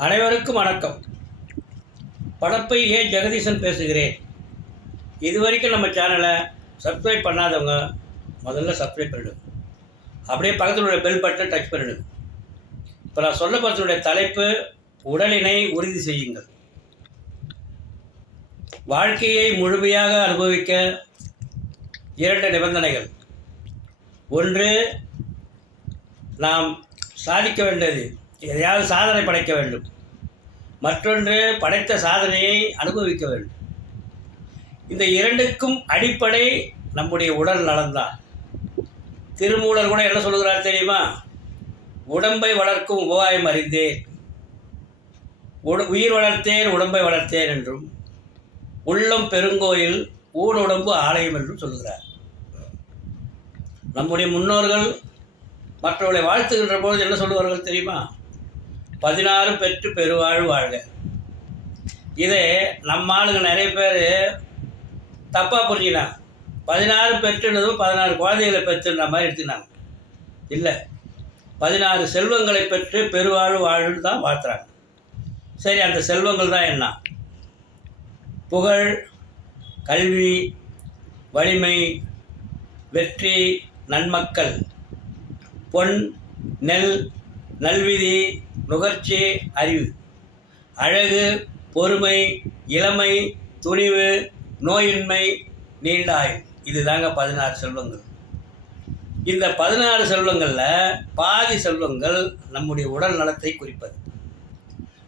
அனைவருக்கும் வணக்கம். படப்பை ஏ ஜெகதீசன் பேசுகிறேன். இதுவரைக்கும் நம்ம சேனலை சப்ஸ்கிரைப் பண்ணாதவங்க முதல்ல சப்ஸ்கிரைப் பண்ணிடுங்க. அப்படியே பக்கத்தில் உள்ள பெல் பட்டனை டச் பண்ணிடுங்க. இப்போ நான் சொல்ல போகிறதுடைய தலைப்பு உடலினை உறுதி செய்யுங்கள். வாழ்க்கையை முழுமையாக அனுபவிக்க 2 நிபந்தனைகள். ஒன்று, நாம் சாதிக்க வேண்டியது எதையாவது சாதனை படைக்க வேண்டும். மற்றொன்று, படைத்த சாதனையை அனுபவிக்க வேண்டும். இந்த இரண்டுக்கும் அடிப்படை நம்முடைய உடல் நலன்தான். திருமூலர் கூட என்ன சொல்லுகிறார் தெரியுமா? உடம்பை வளர்க்கும் உபாயம் அறிந்தேன், உயிர் வளர்த்தேன் உடம்பை வளர்த்தேன் என்றும், உள்ளம் பெருங்கோயில் ஊனுடம்பு ஆலயம் என்றும் சொல்லுகிறார். நம்முடைய முன்னோர்கள் மற்றவர்களை வாழ்த்துகின்ற பொழுது என்ன சொல்லுவார்கள் தெரியுமா? 16 பெற்று பெருவாழ் வாழ்க. இதை நம்ம ஆளுங்க நிறைய பேர் தப்பாக புரிஞ்சினாங்க. 16 பெற்றுனதும் 16 குழந்தைகளை பெற்றுன்ற மாதிரி எடுத்துனாங்க. இல்லை, 16 செல்வங்களை பெற்று பெருவாழ் வாழ்ன்னு தான் வாழ்த்துறாங்க. சரி, அந்த செல்வங்கள் தான் என்ன? புகழ், கல்வி, வலிமை, வெற்றி, நன்மக்கள், பொன், நெல், நல்விதி, நுகர்ச்சி, அறிவு, அழகு, பொறுமை, இளமை, துணிவு, நோயின்மை, நீண்ட ஆயுள். இதுதாங்க 16 செல்வங்கள். இந்த 16 செல்வங்களில் பாதி செல்வங்கள் நம்முடைய உடல் நலத்தை குறிப்பது.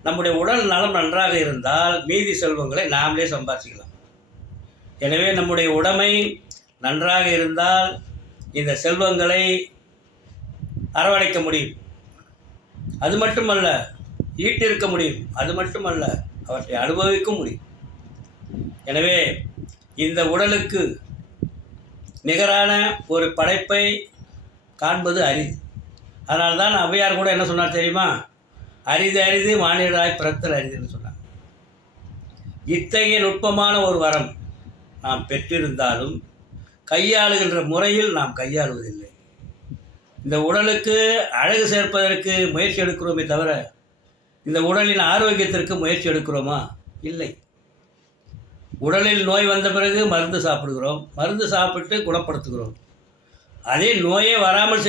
நம்முடைய உடல் நலம் நன்றாக இருந்தால் மீதி செல்வங்களை நாமளே சம்பாதிக்கலாம். எனவே நம்முடைய உடைமை நன்றாக இருந்தால் இந்த செல்வங்களை அரவணைக்க முடியும். அது மட்டுமல்ல, ஈட்டிருக்க முடியும். அது மட்டுமல்ல, அவற்றை அனுபவிக்க முடியும். எனவே இந்த உடலுக்கு நிகரான ஒரு படைப்பை காண்பது அரிது. அதனால தான் ஔவையார் கூட என்ன சொன்னார் தெரியுமா? அரிது அரிது மானிடராய் பிறத்தல் அரிதுன்னு சொன்னார். இத்தகைய நுட்பமான ஒரு வரம் நாம் பெற்றிருந்தாலும் கையாளுகின்ற முறையில் நாம் கையாளுவதில்லை. இந்த உடலுக்கு அழகு சேர்ப்பதற்கு முயற்சி எடுக்கிறோமே தவிர இந்த உடலின் ஆரோக்கியத்திற்கு முயற்சி எடுக்கிறோமா? இல்லை. உடலில் நோய் வந்த பிறகு மருந்து சாப்பிடுகிறோம், மருந்து சாப்பிட்டு குணப்படுத்துகிறோம். அதே நோயே வராமல்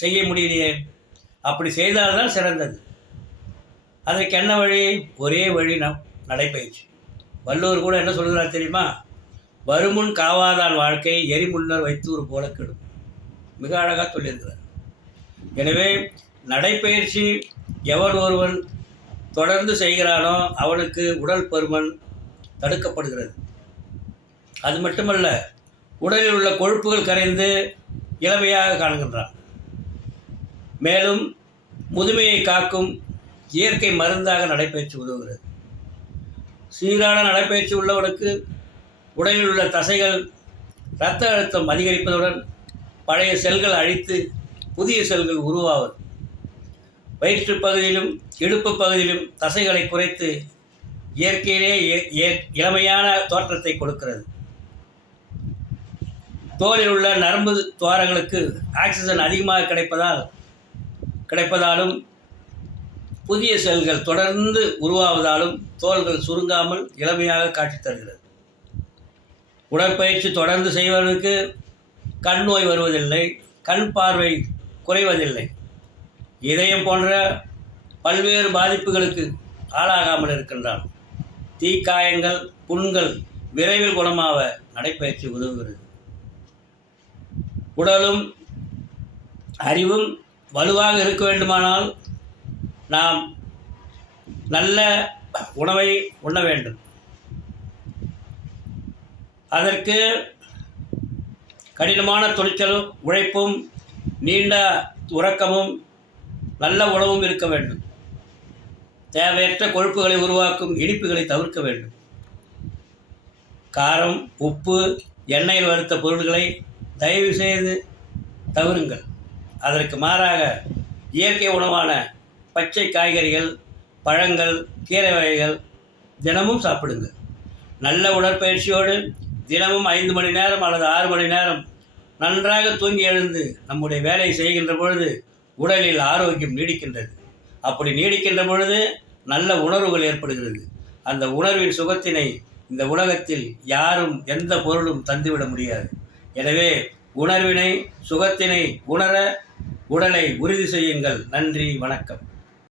செய்ய முடியலையே. அப்படி செய்தால்தான் சிறந்தது. அதற்கு என்ன வழி? ஒரே வழி, நடைப்பயிற்சி. வள்ளுவர் கூட என்ன சொல்கிறார் தெரியுமா? வருமுன் காவாதான் வாழ்க்கை எரிமுன்னர் வைத்தூர் போல கெடும். மிக அழகாக சொல்லியிருக்கிறார். எனவே நடைப்பயிற்சி எவன் ஒருவன் தொடர்ந்து செய்கிறானோ அவனுக்கு உடல் பருமன் தடுக்கப்படுகிறது. அது மட்டுமல்ல, உடலில் உள்ள கொழுப்புகள் கரைந்து இளமையாக காண்கின்றான். மேலும் முதுமையை காக்கும் இயற்கை மருந்தாக நடைப்பயிற்சி உதவுகிறது. சீரான நடைப்பயிற்சி உள்ளவனுக்கு உடலில் உள்ள தசைகள் இரத்த அழுத்தம் அதிகரிப்பதுடன் பழைய செல்கள் அழித்து புதிய செல்கள் உருவாவது. வயிற்று பகுதியிலும் இடுப்பு பகுதியிலும் தசைகளை குறைத்து இயற்கையிலே இளமையான தோற்றத்தை கொடுக்கிறது. தோலில் உள்ள நரம்பு துவாரங்களுக்கு ஆக்சிஜன் அதிகமாக கிடைப்பதாலும் புதிய செல்கள் தொடர்ந்து உருவாவதாலும் தோல்கள் சுருங்காமல் இளமையாக காட்சி தருகிறது. உடற்பயிற்சி தொடர்ந்து செய்வதற்கு கண் நோய் வருவதில்லை, கண் பார்வை குறைவதில்லை. இதயம் போன்ற பல்வேறு பாதிப்புகளுக்கு ஆளாகாமல் இருக்கின்றான். தீக்காயங்கள், புண்கள் விரைவில் குணமாக நடைப்பயிற்சி உதவுகிறது. உடலும் அறிவும் வலுவாக இருக்க வேண்டுமானால் நாம் நல்ல உணவை உண்ண வேண்டும். அதற்கு கடினமான துணிச்சலும் உழைப்பும் நீண்ட உறக்கமும் நல்ல உணவும் இருக்க வேண்டும். தேவையற்ற கொழுப்புகளை உருவாக்கும் இனிப்புகளை தவிர்க்க வேண்டும். காரம், உப்பு, எண்ணெயில் வறுத்த பொருட்களை தயவு செய்து தவிருங்கள். அதற்கு மாறாக இயற்கை உணவான பச்சை காய்கறிகள், பழங்கள், கீரை வகைகள் தினமும் சாப்பிடுங்கள். நல்ல உடற்பயிற்சியோடு தினமும் 5 மணி நேரம் அல்லது 6 மணி நேரம் நன்றாக தூங்கி எழுந்து நம்முடைய வேலை செய்கின்ற பொழுது உடலில் ஆரோக்கியம் நீடிக்கின்றது. அப்படி நீடிக்கின்ற பொழுது நல்ல உணர்வுகள் ஏற்படுகிறது. அந்த உணர்வின் சுகத்தினை இந்த உலகத்தில் யாரும் எந்த பொருளும் தந்துவிட முடியாது. எனவே உணர்வினை சுகத்தினை உணர உடலை உறுதி செய்யுங்கள். நன்றி, வணக்கம்.